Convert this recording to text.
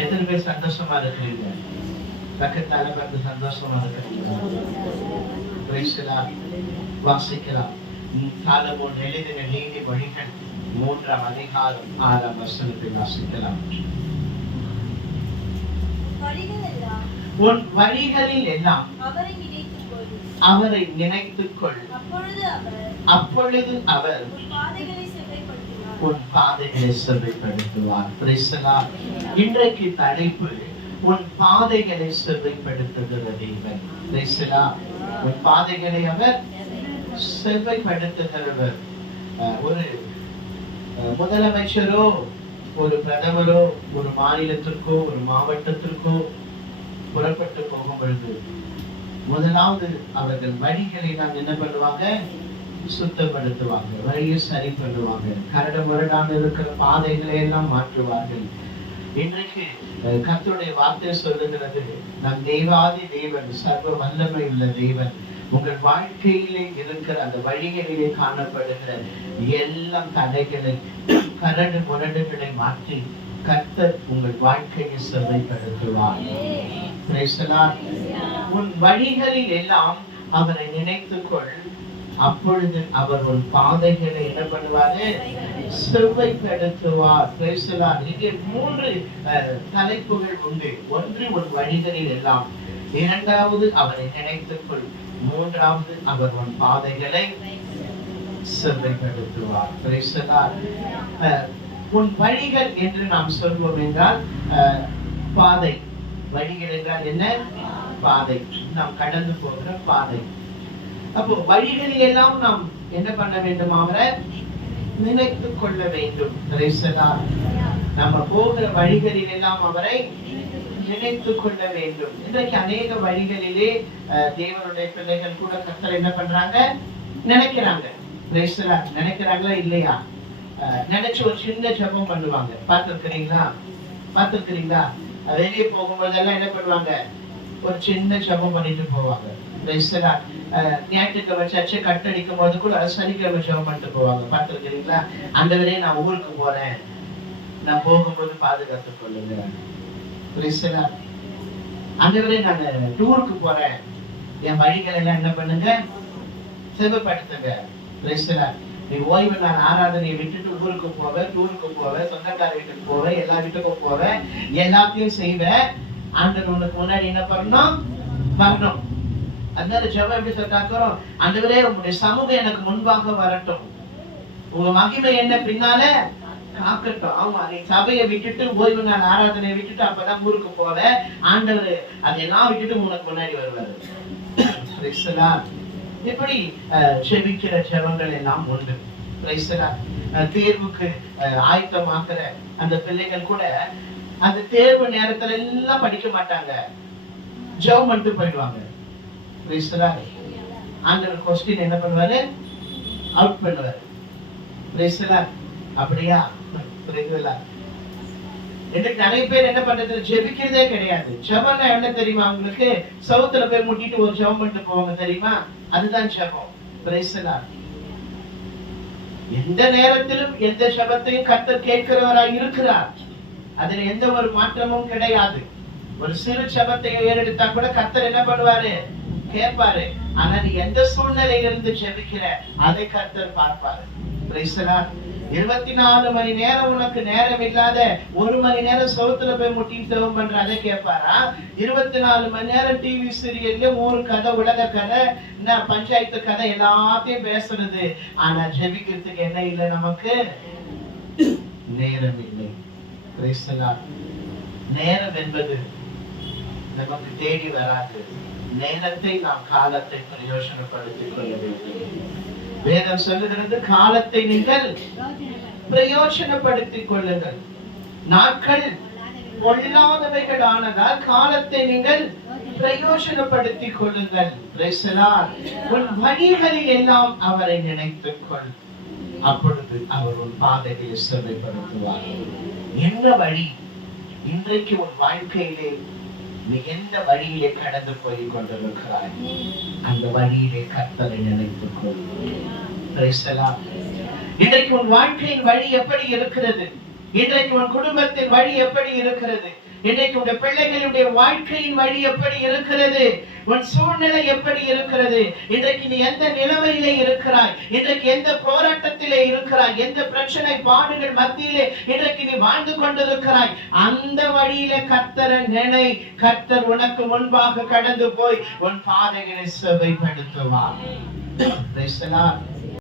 எத்தனை பேர் சந்தோஷமா இருக்கிறீங்க? பக்கத்தால பார்த்து சந்தோஷமா இருக்கிறீங்களா? வாசிக்கலாம். சாலமோன் எழுதின நீதிமொழிகள் 3ஆம் அதிகாரம் 6ஆம் வசனத்தை வாசிக்கலாம். உன் வழிகளில் எல்லாம் அவரை நினைத்துக்கொள், அப்பொழுது அவர் உன் பாதைகளை செவ்வைப்படுத்துவார். இன்றைக்கு தலைப்பு உன் பாதைகளை செவ்வைப்படுத்துகிற தேவன். உன் பாதைகளை அவர் செவ்வைப்படுத்துகிறவர். ஒரு முதலமைச்சரோ ஒரு பிரதமரோ ஒரு மாநிலத்திற்கோ ஒரு மாவட்டத்திற்கோ புறப்பட்டு போகும் பொழுது முதலாவது அவர்கள் வழிகளை நான் என்ன பண்ணுவாங்க? சுத்தப்படுத்துவாங்க, வழியை சரி பண்ணுவாங்க, கரடு முரடான இருக்கிற பாதைகளை எல்லாம் மாற்றுவார்கள். இன்றைக்கு கர்த்தருடைய வார்த்தை சொல்லுகிறது, நம் தேவாதி தேவன், சர்வ வல்லமை உள்ள தேவன் உங்கள் வாழ்க்கையிலே இருக்கிற அந்த வழிகளிலே காணப்படுகிற எல்லாம் தடைகளை, கரடு முரடுகளை மாற்றி கர்த்தர் உங்கள் வாழ்க்கையை செவ்வைப்படுத்துவார். உன் வழிகளில் எல்லாம் அவரை நினைத்துக்கொள், அப்பொழுது அவர் உன் பாதைகளை என்ன பண்ணுவாரு? செவ்வைப்படுத்துவார். இங்கே 3 தலைப்புகள் உண்டு. ஒன்று உன் வழிகளில் எல்லாம், இரண்டாவது அவரை நினைத்துக்கொள், மூன்றாவது அவர் உன் பாதைகளை செவ்வைப்படுத்துவார். உன் வழிகள் என்று நாம் சொல்வோம் என்றால் பாதை. வழிகள் என்றால் என்ன? பாதை, நாம் கடந்து போகிற பாதை. அப்போ வழிகளில் எல்லாம் நாம் என்ன பண்ண வேண்டும்? அவரை நினைத்துக் கொள்ள வேண்டும். நம்ம போகிற வழிகளில் எல்லாம் அவரை நினைத்துக் கொள்ள வேண்டும். இன்றைக்கு அநேக வழிகளிலே தேவனுடைய பிள்ளைகள் கூட கர்த்தரை என்ன பண்றாங்க? நினைக்கிறாங்க. நினைக்கிறாங்களா இல்லையா? நினைச்சு ஒரு சின்ன ஜெபம் பண்ணுவாங்க. பார்த்திருக்கிறீங்களா? வெளியே போகும்போதெல்லாம் என்ன பண்ணுவாங்க? ஒரு சின்ன ஜெபம் பண்ணிட்டு போவாங்க. ஞாயிற்றுக்கிழமை சர்ச்சை கட்டடிக்கும் போது கூட சனிக்கிழமை ஜெபம் பண்ணிட்டு போவாங்க. பார்த்திருக்கிறீங்களா? ஆண்டவரே, நான் ஊருக்கு போறேன், நான் போகும்போது பாதுகாத்துக் கொள்ளுங்க. ஆண்டவரே, நான் டூருக்கு போறேன், என் வழிகள் எல்லாம் என்ன பண்ணுங்க? செவ்வைப்படுத்துங்க. நீ ஓய்வு நாள் ஆராதனையை விட்டுட்டு ஊருக்கு போவ, டூருக்கு போவ, சொந்தக்கார வீட்டுக்கு போவ, எல்லா வீட்டுக்கும் போவ, எல்லாத்தையும் செய்வ. ஆண்டவர் உனக்கு முன்னாடி என்ன பண்ணணும்? வரணும். அதனால ஜெபம் எப்படி சொல்றாக்கிறோம்? ஆண்டவரே, உங்களுடைய சமூகம் எனக்கு முன்பாக வரட்டும், உங்க மகிமை என்ன பின்னால காக்கட்டும். ஆமா, நீ சபையை விட்டுட்டு ஓய்வு நாள் ஆராதனையை விட்டுட்டு அப்பதான் ஊருக்கு போவ, ஆண்டவர் அதெல்லாம் விட்டுட்டு உனக்கு முன்னாடி வருவாரு. இப்படி செபிக்கிற ஜெபங்கள் எல்லாம் உண்டு. தேர்வுக்கு ஆயத்தமாக்குற அந்த பிள்ளைகள் கூட அந்த தேர்வு நேரத்துல எல்லாம் படிக்க மாட்டாங்க, ஜெபம் பண்ணிட்டு போயிடுவாங்க. ஆண்டவர் கொஸ்டின் என்ன பண்ணுவாரு? அவுட் பண்ணுவாரு. அப்படியா? இன்னைக்கு நிறைய பேர் என்ன பண்றது? ஜெபிக்கிறதே கிடையாது. ஜெபம்னா என்ன தெரியுமா உங்களுக்கு? சவுத்துல போய் முட்டிட்டு ஒரு ஜெபம் பண்ணிட்டு போவாங்க தெரியுமா? அதுதான் ஜெபம். எந்த நேரத்திலும் எந்த ஜெபத்தையும் கர்த்தர் கேட்கிறவராய் இருக்கிறார். அதுல எந்த ஒரு மாற்றமும் கிடையாது. ஒரு சிறு ஜெபத்தை ஏறெடுத்தா கூட கர்த்தர் என்ன பண்ணுவாரு? கேட்பாரு. ஆனா நீ எந்த சூழ்நிலையில இருந்து ஜெபிக்கிற அதை கர்த்தர் பார்ப்பாரு. 24 மணி நேரம் உனக்கு நேரம் இல்லாத 1 மணி நேரம் சவுத்துல போய் முட்டிட்டு ஜெபம் பண்ற அதை கேட்பாரா? 24 மணி நேரம் டிவி சீரியல்ல ஊர் கதை, உலக கதை, பஞ்சாயத்து கதை எல்லாத்தையும் பேசுறது, ஆனா ஜெபிக்கிறதுக்கு என்ன இல்லை? நமக்கு நேரம் இல்லை. நேரம் என்பது நமக்கு தேடி வராது. நேரத்தை நாம் காலத்தை பிரயோஜனப்படுத்திக் கொள்ள வேண்டும். வேதம் சொல்லுகிறது, காலத்தை நீங்கள் பிரயோஜனப்படுத்திக் கொள்ளுங்கள். நாட்கள் பொல்லாதவைகள் ஆனதால் காலத்தை நீங்கள் பிரயோஜனப்படுத்திக் கொள்ளுங்கள். உன் வழிகளில் எல்லாம் அவரை நினைத்துக் கொள், அப்பொழுது அவர் உன் பாதைகளை செவ்வைப்படுத்துவார். என்ன வழி? இன்றைக்கு உன் வாழ்க்கையிலே நீ எந்த வழியிலே கடந்து போய் கொண்டிருக்கிறாய்? அந்த வழியிலே கர்த்தரை நினைத்துக் கொள். இன்றைக்கு உன் வாழ்க்கையின் வழி எப்படி இருக்கிறது? இன்றைக்கு உன் குடும்பத்தின் வழி எப்படி இருக்கிறது? இன்றைக்கு உடைய பிள்ளைகளுடைய வாழ்க்கையின் வழி எப்படி இருக்கிறது? உன் சூழ்நிலை எப்படி இருக்கிறது? இன்றைக்கு நீ எந்த நிலைமையிலே இருக்கிறாய்? இன்றைக்கு எந்த போராட்டத்திலே இருக்கிறாய்? எந்த பிரச்சனை பாடுகள் மத்தியிலே இன்றைக்கு நீ வாழ்ந்து கொண்டிருக்கிறாய்? அந்த வழியிலே கர்த்தரை நினை. கர்த்தர் உனக்கு முன்பாக கடந்து போய் உன் பாதைகளை செவ்வைப்படுத்துவார்.